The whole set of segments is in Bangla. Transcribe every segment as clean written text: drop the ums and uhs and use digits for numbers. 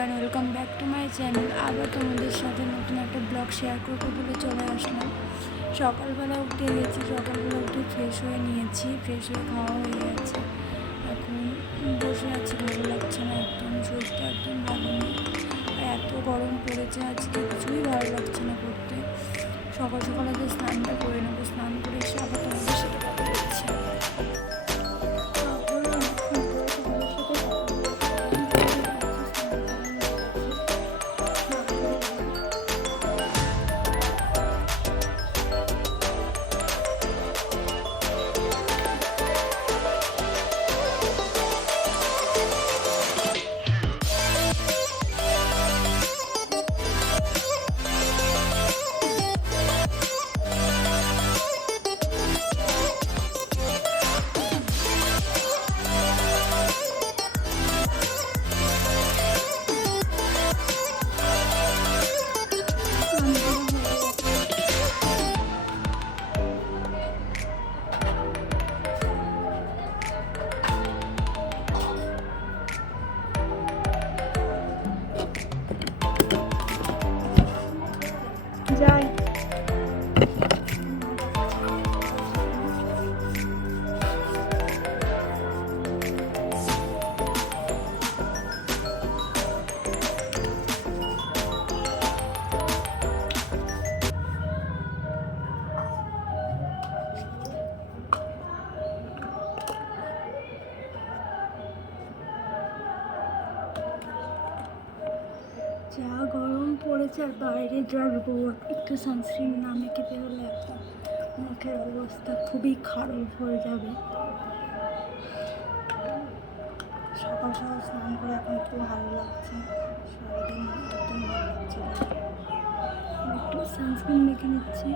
Everyone, welcome back to my channel. আবার তোমাদের সাথে নতুন একটা ব্লগ শেয়ার করবো বলে চলে আসলাম। সকালবেলা উঠে গেছি, সকালবেলা উঠে ফ্রেশ হয়ে নিয়েছি, ফ্রেশ হয়ে খাওয়া হয়ে গেছে। এখন বসে আছি, ভালো লাগছে না একদম, শরীরটা একদম ভালো নেই। আর এত গরম পড়েছে আজকে, কিছুই ভালো লাগছে না করতে। সকাল সকাল আগে স্নানটা করে নেবো, স্নান করে এসে আবার তোমাদের সাথে কথা বলছি। যাই যা গরম পড়েছে আর বাইরে যা রোদ, একটু সানস্ক্রিন না মেখে বেরোলে একটা মুখের অবস্থা খুবই খারাপ হয়ে যাবে। সকাল সকাল স্নান করে এখন একটু ভালো লাগছে, সারাদিন একদম ভালো লাগছে। একটু সানস্ক্রিন মেখে নিচ্ছি।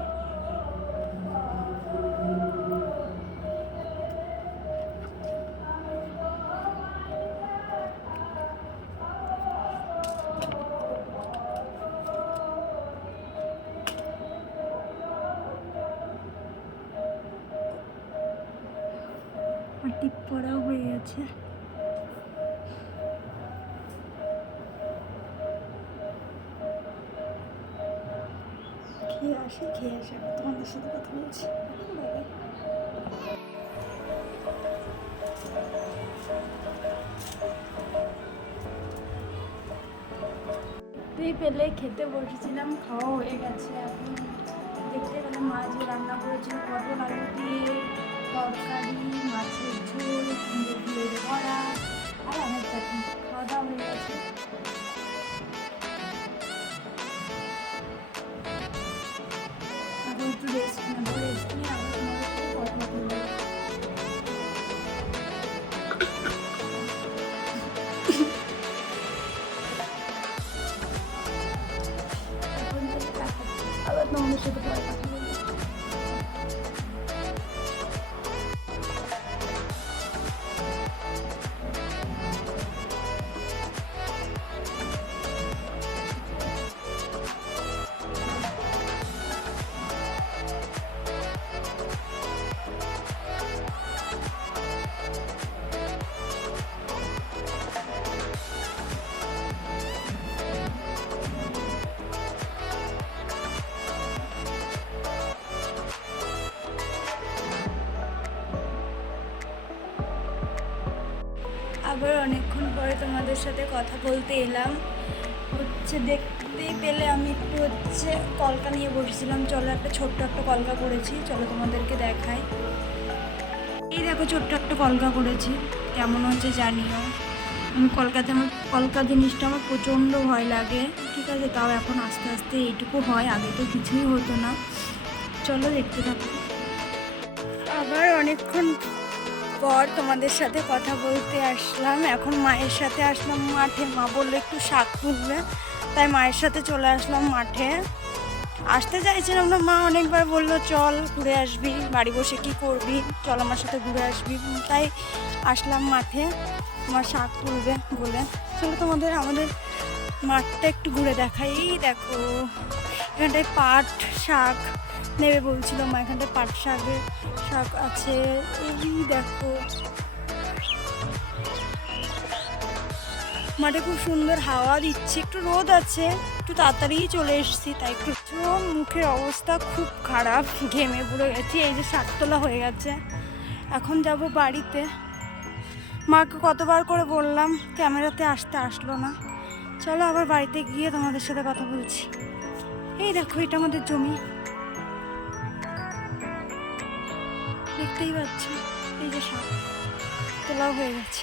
আর টিপ পরাও হয়ে গেছে। খেয়ে আসে তোমাদের সাথে কথা বলছি। পেলে খেতে বসেছিলাম, খাওয়া হয়ে গেছে। এখন দেখতে পেলে মা যে রান্না করেছিল পটল আলু দিয়ে তরকারি, মাছের ঝোল, কুমড়ো দিয়ে বড়া আর আমের চাটনি, খাওয়া দাওয়া হয়ে গেছে। এখন একটু রেস্ট নেবো, রেস্ট নিয়ে আবার তোমাদের সাথে কথা বলবো। আবার তোমাদের সাথে পরে কথা বলবো। আবার অনেকক্ষণ পরে তোমাদের সাথে কথা বলতে এলাম। দেখতেই পেলে আমি একটু কলকা নিয়ে বসেছিলাম। চলো একটা ছোট্ট একটা কলকা করেছি, চলো তোমাদেরকে দেখাই। এই দেখো, ছোট্ট একটা কলকা করেছি, কেমন হচ্ছে জানিও। আমি আমার কলকা জিনিসটা আমার প্রচণ্ড ভয় লাগে, ঠিক আছে, তাও এখন আস্তে আস্তে এইটুকু হয়, আগে তো কিছুই হতো না। চলো দেখতে থাকো। আবার অনেকক্ষণ পর তোমাদের সাথে কথা বলতে আসলাম। এখন মায়ের সাথে আসলাম মাঠে, মা বললো একটু শাক তুলবে, তাই মায়ের সাথে চলে আসলাম মাঠে। আসতে চাইছিলাম না, মা অনেকবার বললো চল ঘুরে আসবি, বাড়ি বসে কি করবি, চল আমার সাথে ঘুরে আসবি, তাই আসলাম মাঠে আমার শাক তুলবে বলে। চলো তোমাদের আমাদের মাঠটা একটু ঘুরে দেখাই। এই দেখো, এখানটায় পাট শাক নেবে বলছিল মা, এখানটায় পাট শাক আছে। এই দেখো, মাঠে খুব সুন্দর হাওয়া দিচ্ছে, একটু রোদ আছে, একটু তাড়াতাড়ি চলে এসেছি, তাই একটু মুখের অবস্থা খুব খারাপ, ঘেমে পুরো গেছি। এই যে শাকতলা হয়ে গেছে, এখন যাব বাড়িতে। মাকে কতবার করে বললাম, ক্যামেরাতে আসলো না। চলো আবার বাড়িতে গিয়ে তোমাদের সাথে কথা বলছি। এই দেখো, এটা আমাদের জমি, দেখতেই পাচ্ছ। এই যে শাক তোলাও হয়ে গেছে।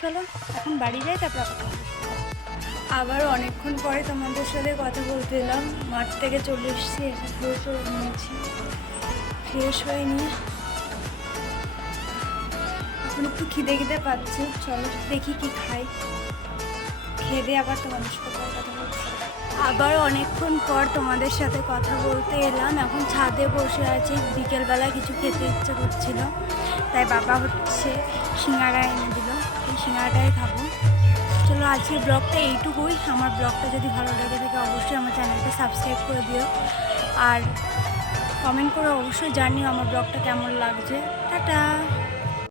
চলো এখন বাড়ি যাই, তারপর কথা বলবো। আবার অনেকক্ষণ পরে তোমাদের সাথে কথা বলতে এলাম। মাঠ থেকে চলে এসেছি, এসে ফ্রেশ হয়ে নিয়েছি। ফ্রেশ হয়ে নিয়ে এখন একটু খিদে পাচ্ছে, চলো দেখি কি খাই। খেয়ে দিয়ে আবার তোমাদের সাথে কথা বলছি। আবার অনেকক্ষণ পর তোমাদের সাথে কথা বলতে এলাম। এখন ছাদে বসে আছি, বিকেলবেলা কিছু খেতে ইচ্ছে করছিল, তাই বাবা সিঙ্গাড়া এনে দিল, এই সিঙ্গাড়াটাই খাবো। চলো আজকের ব্লগটা এইটুকুই। আমার ব্লগটা যদি ভালো লেগে থাকে অবশ্যই আমার চ্যানেলটা সাবস্ক্রাইব করে দিও, আর কমেন্ট করে অবশ্যই জানিও আমার ব্লগটা কেমন লাগছে। টাটা।